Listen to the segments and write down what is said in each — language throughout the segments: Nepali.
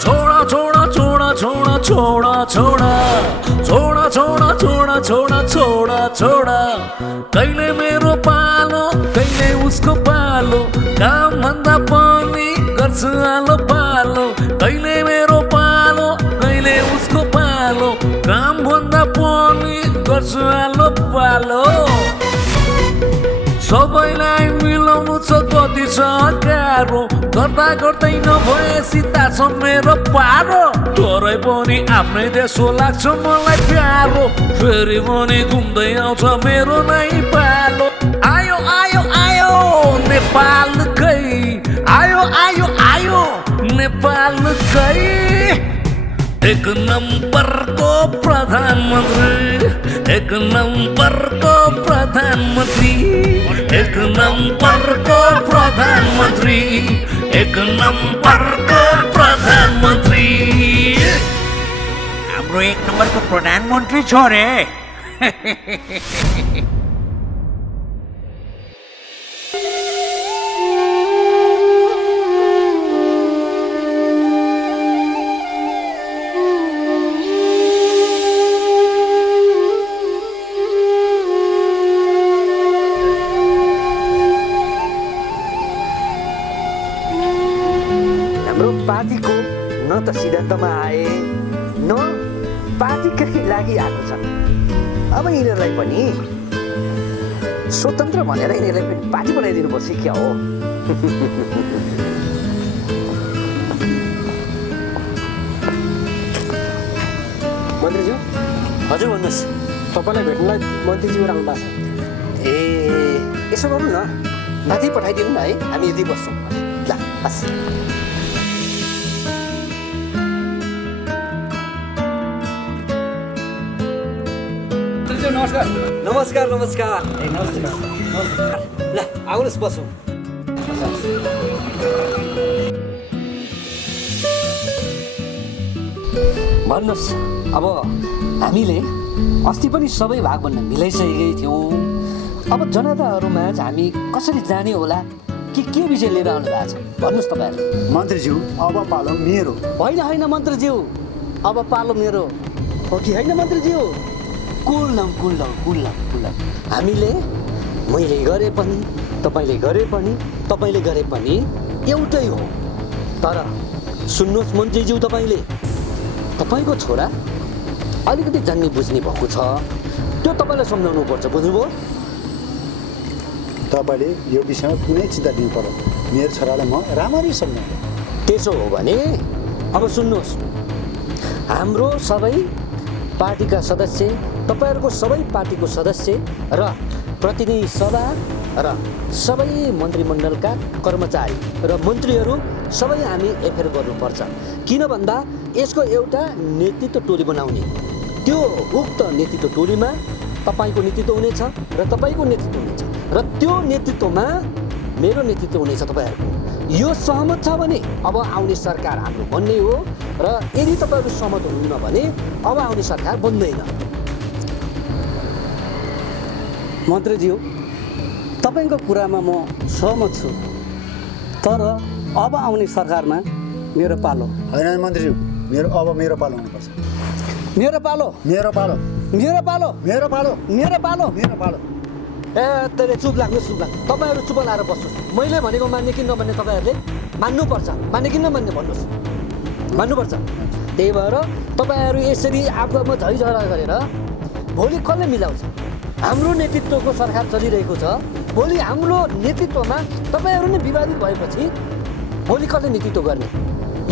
छोडा छोडा छोडा छोडा छोडा छोडा छोडा छोडा छोडा छोडा छोडा छोडा कहिले मेरो पालो कहिले उसको पालो काम भन्दा पनि गर्छु आलो पालो कहिले मेरो पालो कहिले उसको पालो काम भन्दा पनि गर्छु आलो पालो सबैलाई मिलाउनु छ कति छ गाह्रो गर्दा गर्दै नभएसी छ मेरो पारो तरै पनि आफ्नै देशो लाग्छ मलाई प्यारो फेरि पनि घुम्दै आउँछ मेरो नै पालो आयो आयो आयो नेपालकै आयो आयो आयो नेपालकै एक नम्बरको प्रधानमन्त्री एक नम्बरको प्रधानमन्त्री एक नम्बरको प्रधानमन्त्री एक नम्बरको प्रधानमन्त्री हाम्रो एक नम्बरको प्रधानमन्त्री छ रे पार्टीको न त सिद्धान्तमा आए न पार्टीकै लागि आएको छ अब यिनीहरूलाई पनि स्वतन्त्र भनेर यिनीहरूलाई पनि पार्टी बनाइदिनु पर्छ क्या हो मन्त्रीज्यू हजुर भन्नुहोस् तपाईँलाई भेट्नलाई मन्त्रीज्यू आउनु भएको छ ए यसो गरौँ न माथि पठाइदिनु न है हामी यदि बस्छौँ ल हस् नमस्कार नमस्कार नमस्कार नमस्कार ल आउनुहोस् बसौँ भन्नुहोस् अब हामीले अस्ति पनि सबै भाग भन्न मिलाइसकेकै थियौँ अब जनताहरूमा हामी कसरी जाने होला के विषय लिएर आउनु भएको छ भन्नुहोस् तपाईँहरूले मन्त्रीज्यू अब पालो मेरो होइन होइन मन्त्रीज्यू अब पालो मेरो हो कि होइन मन्त्रीज्यू कुल हामीले मैले गरे पनि तपाईँले गरे पनि तपाईँले गरे पनि एउटै हो तर सुन्नुहोस् मन्त्रीज्यू तपाईँको छोरा अलिकति जान्ने बुझ्ने भएको छ त्यो तपाईँलाई सम्झाउनु पर्छ बुझ्नुभयो तपाईँले यो विषयमा कुनै चिन्ता दिनु पर्यो मेरो छोरालाई म राम्ररी सम्झाउँछु त्यसो हो भने अब सुन्नुहोस् हाम्रो सबै पार्टीका सदस्य तपाईँहरूको सबै पार्टीको सदस्य र प्रतिनिधि सभा र सबै मन्त्रीमण्डलका कर्मचारी र मन्त्रीहरू सबै हामी एफेयर गर्नुपर्छ किन भन्दा यसको एउटा नेतृत्व टोली बनाउने त्यो उक्त नेतृत्व टोलीमा तपाईँको नेतृत्व हुनेछ र तपाईँको नेतृत्व हुनेछ र त्यो नेतृत्वमा मेरो नेतृत्व हुनेछ तपाईँहरूको यो सहमत छ भने अब आउने सरकार हाम्रो बन्ने हो र यदि तपाईँहरू सहमत हुनुहुन्न भने अब आउने सरकार बन्दैन मन्त्रीज्यू तपाईँको कुरामा म सहमत छु तर अब आउने सरकारमा मेरो पालो होइन मन्त्रीज्यू मेरो पालो हुनुपर्छ मेरो पालो मेरो पालो मेरो पालो मेरो पालो मेरो पालो मेरो पालो ए त्यसले चुप लाग्नु तपाईँहरू चुप लाएर बस्नुहोस् मैले भनेको मान्ने कि नमान्ने तपाईँहरूले मान्नुपर्छ मान्ने कि नमान्ने भन्नुहोस् मान्नुपर्छ त्यही भएर तपाईँहरू यसरी आफूमा झैझगडा गरेर भोलि कसले मिलाउँछ हाम्रो नेतृत्वको सरकार चलिरहेको छ भोलि हाम्रो नेतृत्वमा तपाईँहरू नै विवादित भएपछि भोलि कसले नेतृत्व गर्ने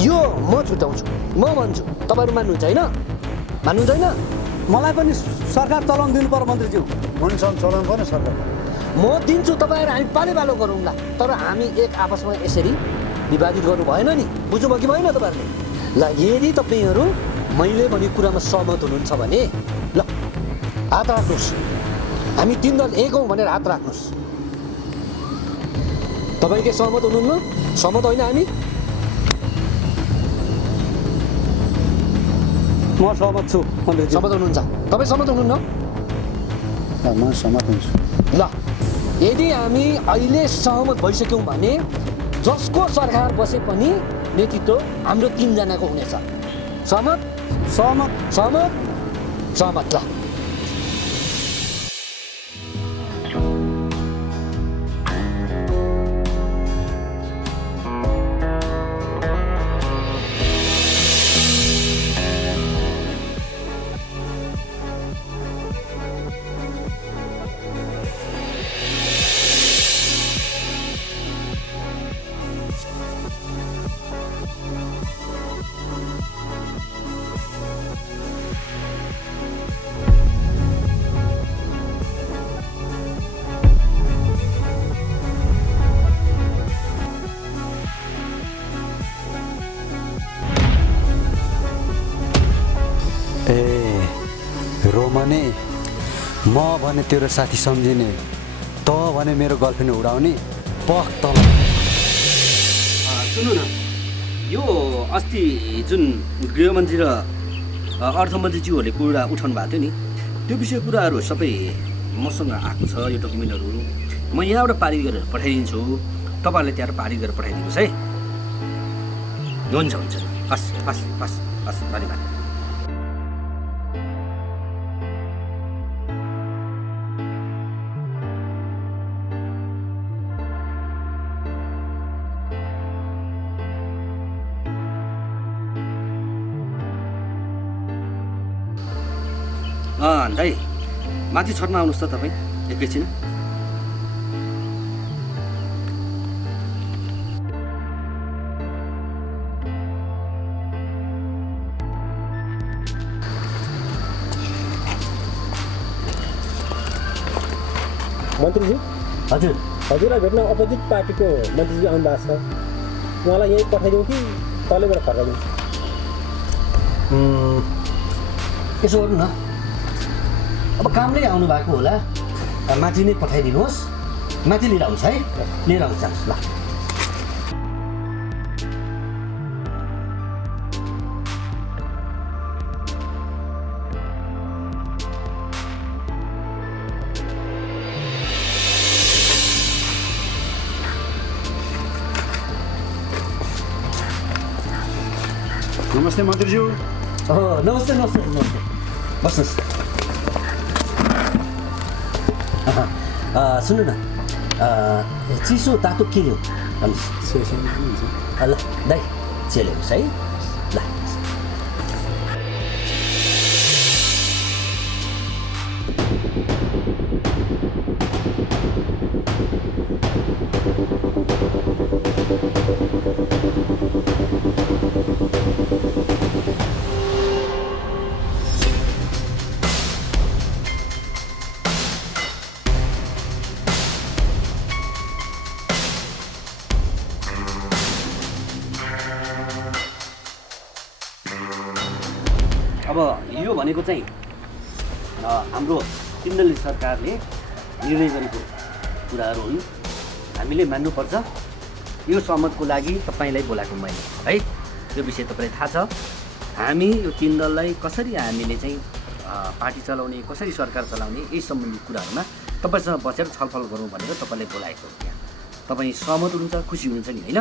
यो म छुट्याउँछु म भन्छु तपाईँहरू मान्नुहुन्छ होइन मान्नुहुन्छ होइन मलाई पनि सरकार चलाउन दिनु पर्यो मन्त्रीज्यू हुन्छ चलाउनु पर्ने सरकार म दिन्छु तपाईँहरू हामी पालो पालो गरौँला तर हामी एक आपसमा यसरी विवादित गर्नु भएन नि बुझ्नुभयो कि भएन तपाईँहरूले ल यदि तपाईँहरू मैले भनेको कुरामा सहमत हुनुहुन्छ भने ल हात राख्नुहोस् हामी तीन दल एक हौँ भनेर हात राख्नुहोस् तपाईँ के सहमत हुनुहुन्न सहमत होइन हामी म सहमत छु मन्त्रीज्यू सहमत हुनुहुन्छ तपाईँ सहमत हुनुहुन्न म सहमत हुन्छु ल यदि हामी अहिले सहमत भइसक्यौँ भने जसको सरकार बसे पनि नेतृत्व हाम्रो 3 जनाको हुनेछ। सहमत? सहमत। सहमत? सहमत ल। ए रोमने, म भने तेरो साथी सम्झिने, त भने मेरो गर्लफ्रेन्ड उडाउने, पख तल। सुन्नु न, यो अस्ति जुन गृहमन्त्री र अर्थमन्त्रीज्यूहरूले कुरा उठाउनु भएको थियो नि, त्यो विषय कुराहरू सबै मसँग आएको छ। यो डकुमेन्टहरू म यहाँबाट पारित गरेर पठाइदिन्छु, तपाईँहरूले त्यहाँबाट पारित गरेर पठाइदिनुहोस् है। हुन्छ हुन्छ, हस् हस् हस् हस्, धन्यवाद। दाइ, माथि छतमा आउनुहोस् त तपाईँ एकैछिन। मन्त्रीज्यू, हजुर, हजुरलाई भेट्न अपोजिट पार्टीको मन्त्रीज्यू आउनु भएको छ। उहाँलाई यहीँ पठाइदिउँ कि तलैबाट फर्काइदिउँ? यसो गर्नु न, अब कामले आउनु भएको होला, माथि नै पठाइदिनुहोस्। माथि लिएर आउँछ है, लिएर आउँछ ल। नमस्ते मन्त्रीज्यू। नमस्ते नमस्ते नमस्ते, बस्नुहोस्। सुन्नु न, चिसो तातो के ल्याऊ भन्नुहोस्। ल दाइ, चिया ल्याउनुहोस् है ल। अब यो भनेको चाहिँ हाम्रो 3 दलीय सरकारले निर्णय गरेको कुराहरू हुन्, हामीले मान्नुपर्छ। यो सहमतको लागि तपाईँलाई बोलाएको मैले है। यो विषय तपाईँलाई थाहा छ, हामी यो 3 दललाई कसरी हामीले चाहिँ पार्टी चलाउने, कसरी सरकार चलाउने, यही सम्बन्धी कुराहरूमा तपाईँसँग बसेर छलफल गरौँ भनेर तपाईँलाई बोलाएको हो। यहाँ तपाईँ सहमत हुनुहुन्छ, खुसी हुनुहुन्छ नि होइन?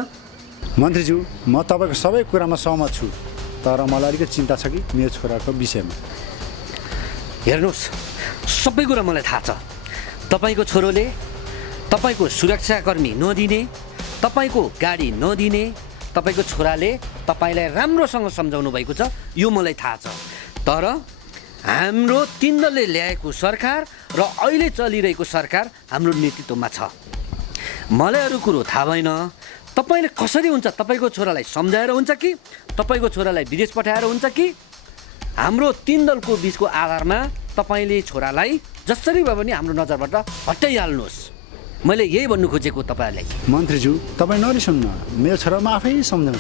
मन्त्रीज्यू, म तपाईँको सबै कुरामा सहमत छु, तर मलाई अलिकति चिन्ता छ कि मेरो छोराको विषयमा। हेर्नुहोस्, सबै कुरा मलाई थाहा छ। तपाईँको छोरोले तपाईँको सुरक्षाकर्मी नदिने, तपाईँको गाडी नदिने, तपाईँको छोराले तपाईँलाई राम्रोसँग सम्झाउनु भएको छ, यो मलाई थाहा छ। तर हाम्रो 3 दलले ल्याएको सरकार र अहिले चलिरहेको सरकार हाम्रो नेतृत्वमा छ। मलाई अरू कुरो थाहा भएन। तपाईँले कसरी हुन्छ, तपाईँको छोरालाई सम्झाएर हुन्छ कि तपाईँको छोरालाई विदेश पठाएर हुन्छ कि हाम्रो 3 दलको बिचको आधारमा तपाईँले छोरालाई जसरी भए पनि हाम्रो नजरबाट हटाइहाल्नुहोस्। मैले यही भन्नु खोजेको तपाईँहरूलाई। मन्त्रीज्यू, तपाईँ नरिसाउनु न, मेरो छोरा म आफै सम्झाउँछु।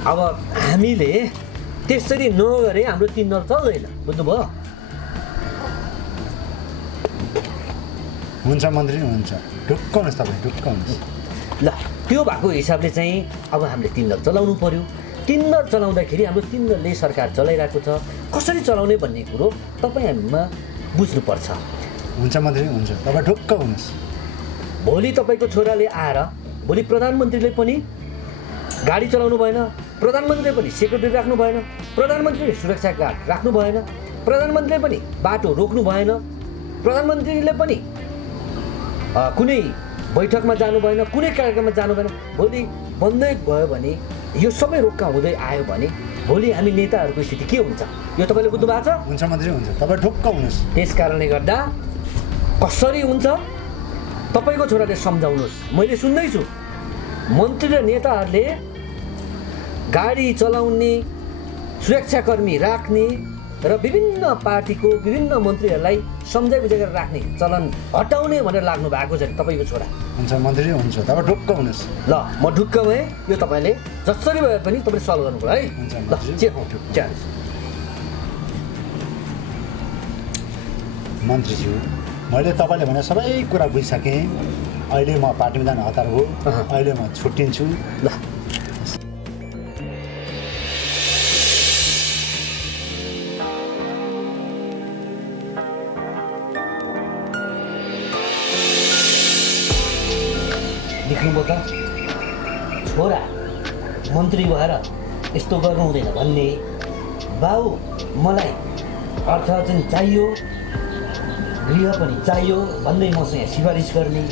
अब हामीले त्यसरी नगरे हाम्रो 3 दल चल्दैन, बुझ्नुभयो? हुन्छ मन्त्री, हुन्छ, ढुक्काउनुहोस् तपाईँ, ढुक्काउनुहोस्। ल, त्यो भएको हिसाबले चाहिँ अब हामीले 3 दल चलाउनु पर्यो। 3 दल चलाउँदाखेरि हाम्रो 3 दलले सरकार चलाइरहेको छ, कसरी चलाउने भन्ने कुरो तपाईँ हामीमा बुझ्नुपर्छ। हुन्छ मन्त्री हुन्छ तपाईँ ढुक्क हुनुहोस् भोलि तपाईँको छोराले आएर भोलि प्रधानमन्त्रीले पनि गाडी चलाउनु भएन, प्रधानमन्त्रीले पनि सेक्युरिटी राख्नु भएन, प्रधानमन्त्रीले सुरक्षा गार्ड राख्नु भएन, प्रधानमन्त्रीले पनि बाटो रोक्नु भएन, प्रधानमन्त्रीले पनि कुनै बैठकमा जानु भएन, कुनै कार्यक्रममा जानु भएन। भोलि बन्दै गयो भने यो सबै रोक्का हुँदै आयो भने भोलि हामी नेताहरूको स्थिति के हुन्छ यो तपाईँले बुझ्नु भएको छ? हुन्छ मन्त्री हुन्छ तपाईँ ढुक्क हुनुहोस् त्यस कारणले गर्दा कसरी हुन्छ तपाईँको छोराले सम्झाउनुहोस्। मैले सुन्दैछु मन्त्री र नेताहरूले गाडी चलाउने, सुरक्षाकर्मी राख्ने र विभिन्न पार्टीको विभिन्न मन्त्रीहरूलाई सम्झाइ बुझाइ गरेर राख्ने चलन हटाउने भनेर लाग्नु भएको छ तपाईँको छोरा। हुन्छ मन्त्री हुन्छ तपाईँ ढुक्क हुनुहोस् ल म ढुक्क भएँ, यो तपाईँले जसरी भए पनि तपाईँले सल्भ गर्नु पर्यो है। हुन्छ, ल मन्त्री। च्यालेन्ज मन्त्रीज्यू मैले तपाईँले भने सबै कुरा बुझिसकेँ अहिले म पार्टीमा जान हतार हो अहिले म छुट्टिन्छु ल देख्नुभयो त छोरा मन्त्री भएर यस्तो गर्नु हुँदैन भन्ने। बाउ मलाई अर्थ चाहिँ चाहियो, गृह पनि चाहियो भन्दै मसँग सिफारिस गर्ने।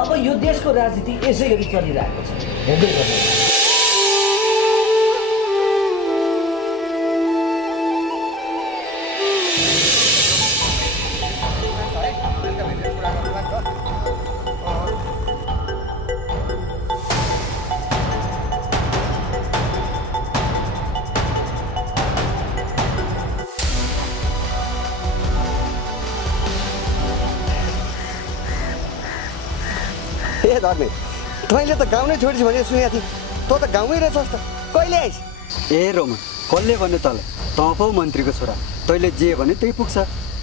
अब यो देशको राजनीति यसै गरी चलिरहेको छ, हेर्दै गर्नु। ए धर्मे तैँले त गाउँ नै छोडिस् भने सुनेको थिएँ। तँ त गाउँमै रहेछस् त, कहिले आइस्? ए रोमन कसले भन्यो तँलाई? तँ पो मन्त्रीको छोरा, तैँले जे भने त्यही पुग्छ।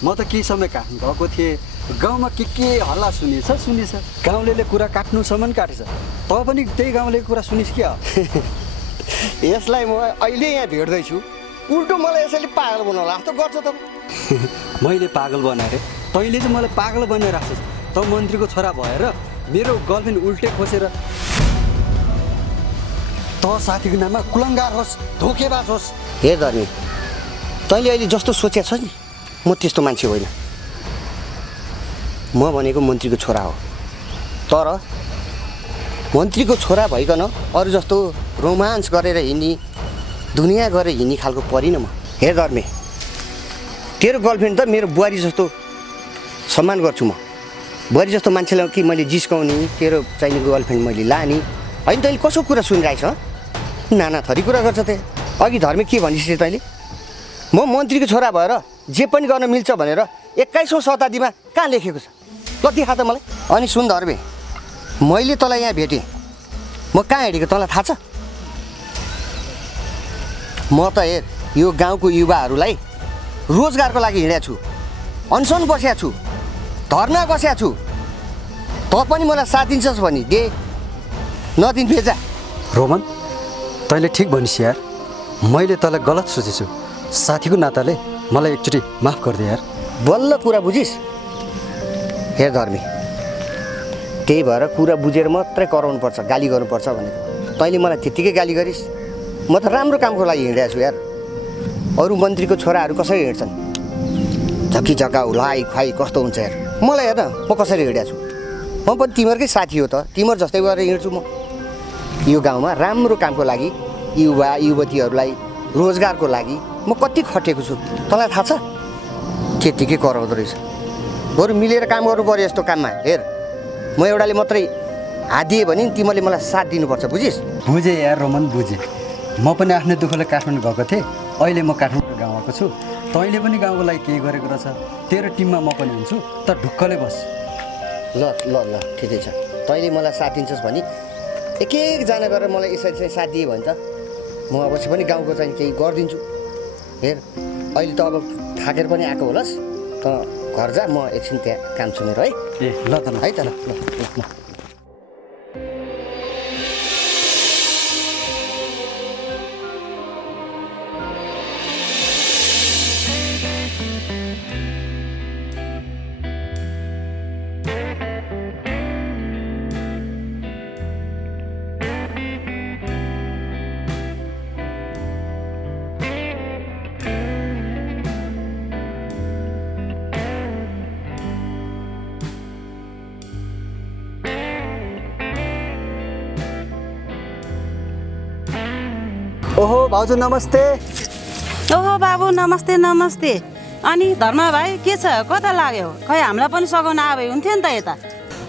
म त केही समय काट्नु गएको थिएँ, गाउँमा के हल्ला सुनिछ। गाउँले कुरा काट्नुसम्म काटेछ। तँ पनि त्यही गाउँले कुरा सुनिस् क्या? यसलाई म अहिले यहाँ भेट्दैछु, उल्टो मलाई यसैले पागल बनाउला जस्तो गर्छ त। मैले पागल बनाएर तैँले चाहिँ मलाई पागल बनाएर राख्छस्। तँ मन्त्रीको छोरा भएर मेरो गर्लफ्रेन्ड उल्टे खोसेर तँ साथीको नाममा कुलङ्गार होस्, धोकेबाज होस्। हे धर्मे तैँले अहिले जस्तो सोचेको छ नि म त्यस्तो मान्छे होइन। म भनेको मन्त्रीको छोरा हो, तर मन्त्रीको छोरा भइकन अरू जस्तो रोमान्स गरेर हिँड्ने, दुनियाँ गरेर हिँड्ने खालको परिनँ म। हे धर्मे तेरो गर्लफ्रेन्ड त मेरो बुहारी जस्तो सम्मान गर्छु म। बुहारी जस्तो मान्छेलाई कि मैले जिस्काउने, तेरो चाहिने गर्लफ्रेन्ड मैले लाने होइन। तैँले कसो कुरा सुनिरहेछ? नाना थरी कुरा गर्छ त्यहाँ। अघि धर्मे के भनिस् तैँले? म मन्त्रीको छोरा भएर जे पनि गर्न मिल्छ भनेर 21औं शताब्दीमा कहाँ लेखेको छ? ल देखा त मलाई। अनि सुन धर्मे मैले तँलाई यहाँ भेटेँ, म कहाँ हिँडेको तँलाई थाहा छ? म त हेर यो गाउँको युवाहरूलाई रोजगारको लागि हिँडेको छु, अनसन बसेको छु, धर्ना बसेको छु। तँ पनि मलाई साथ दिन्छस् भने दे, नदिन भेजा। रोमन तैँले ठिक भनिस् यार, मैले तँलाई गलत सोचेछु। साथीको नाताले मलाई एकचोटि माफ गरिदे यार। बल्ल कुरा बुझिस्? हेर धर्मी त्यही भएर कुरा बुझेर मात्रै कराउनुपर्छ, गाली गर्नुपर्छ भनेको। तैँले मलाई त्यत्तिकै गाली गरिस्? म त राम्रो कामको लागि हिँडेको छु यार। अरू मन्त्रीको छोराहरू कसरी हिँड्छन्? झक्की झक्का हुलाइ खुवाइ कस्तो हुन्छ यार। मलाई हेर म कसरी हिँडेको छु। म पनि तिमीहरूकै साथी हो त, तिमीहरू जस्तै गरेर हिँड्छु म। यो गाउँमा राम्रो कामको लागि, युवा युवतीहरूलाई रोजगारको लागि म कति खटेको छु तँलाई थाहा छ? त्यत्तिकै कराउँदो रहेछ। बरु मिलेर काम गर्नु पऱ्यो यस्तो काममा। हेर म एउटाले मात्रै हात दिएँ भने तिमीले मलाई साथ दिनुपर्छ, बुझिस्? बुझेँ यार रोमन, बुझेँ। म पनि आफ्नै दुःखले काठमाडौँ गएको थिएँ, अहिले म काठमाडौँ गाउँ आएको छु। तैँले पनि गाउँको लागि केही गरेको रहेछ, तेरो टिममा म पनि हुन्छु, त ढुक्कले बस। ल ल ल ठिकै छ। तैँले मलाई साथ दिन्छस् भने एक एकजना गरेर मलाई यसरी चाहिँ साथ दिए भने त म अवश्य पनि गाउँको चाहिँ केही गरिदिन्छु। हेर अहिले त अब थाकेर पनि आएको होलास्, त घर जा, म एकछिन त्यहाँ काम छु मेरो है। ए ल त ल है त ल ल ल। ओहो भाउजू नमस्ते। ओहो बाबु नमस्ते नमस्ते। अनि धर्म भाइ के छ, कता लाग्यो? खै हामीलाई पनि सघाउन आए हुन्थ्यो नि त यता।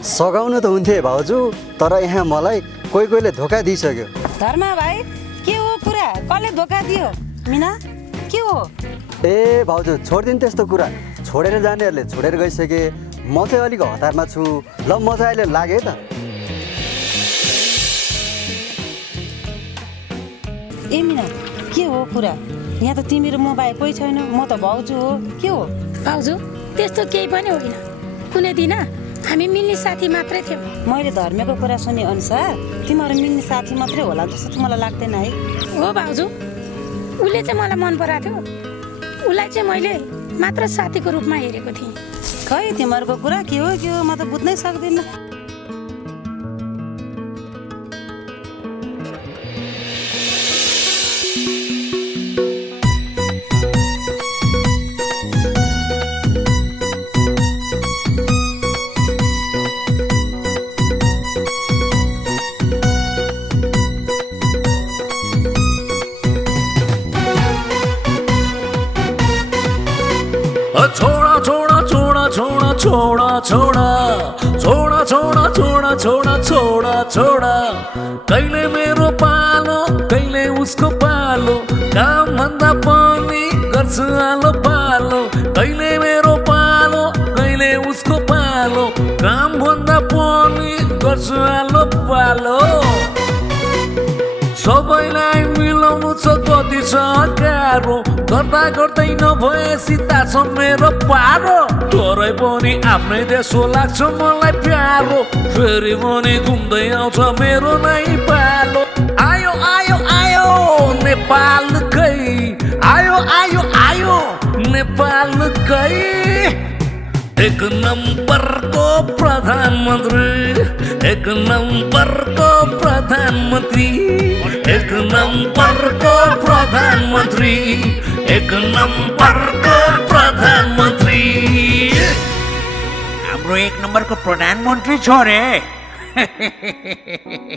सघाउनु त हुन्थे भाउजू, तर यहाँ मलाई कोहीले धोका दिइसक्यो। धर्म भाइ के हो कुरा? कसले धोका दियो? मिना के हो? ए भाउजू छोडिदिनु त्यस्तो कुरा। छोडेर जानेहरूले छोडेर गइसके, म चाहिँ अलिक हतारमा छु। ल म चाहिँ अहिले लागेँ त। ए मिना के हो कुरा? यहाँ त तिमी र म बाहेक कोही छैन, म त भाउजू हो। के हो? भाउजू त्यस्तो केही पनि होइन। कुनै दिन हामी मिल्ने साथी मात्रै थियौँ। मैले धर्मेको कुरा सुने अनुसार तिमीहरू मिल्ने साथी मात्रै होला जस्तो चाहिँ मलाई लाग्दैन है। हो भाउजू, उसले चाहिँ मलाई मन पराएको थियो। उसलाई चाहिँ मैले मात्र साथीको रूपमा हेरेको थिएँ। खै तिमीहरूको कुरा के हो म त बुझ्नै सक्दिनँ। छोड़ा छोड़ा छोड़ा छोड़ा छोड़ा छोड़ा छोड़ा छोड़ा छोड़ा छोड़ा छोड़ा छोड़ा कहिले मेरो पालो कहिले उसको पालो, काम भन्दा पनि गर्छु आलो पालो। कहिले मेरो पालो कहिले उसको पालो, काम भन्दा पनि गर्छु आलो पालो। सबैलाई मिलाउनु छ कति छ गाह्रो, गर्दा गर्दै नभएसी छ मेरो पारो। तरै पनि आफ्नै देश लाग्छ मलाई प्यारो, फेरि पनि घुम्दै आउँछ मेरो नै पालो। आयो आयो आयो नेपालकै, आयो आयो आयो नेपालकै एक नम्बरको प्रधानमन्त्री, एक नम्बरको प्रधानमन्त्री, एक नम्बरको प्रधानमन्त्री, एक नम्बरको प्रधानमन्त्री। हाम्रो एक नम्बरको प्रधानमन्त्री छ रे।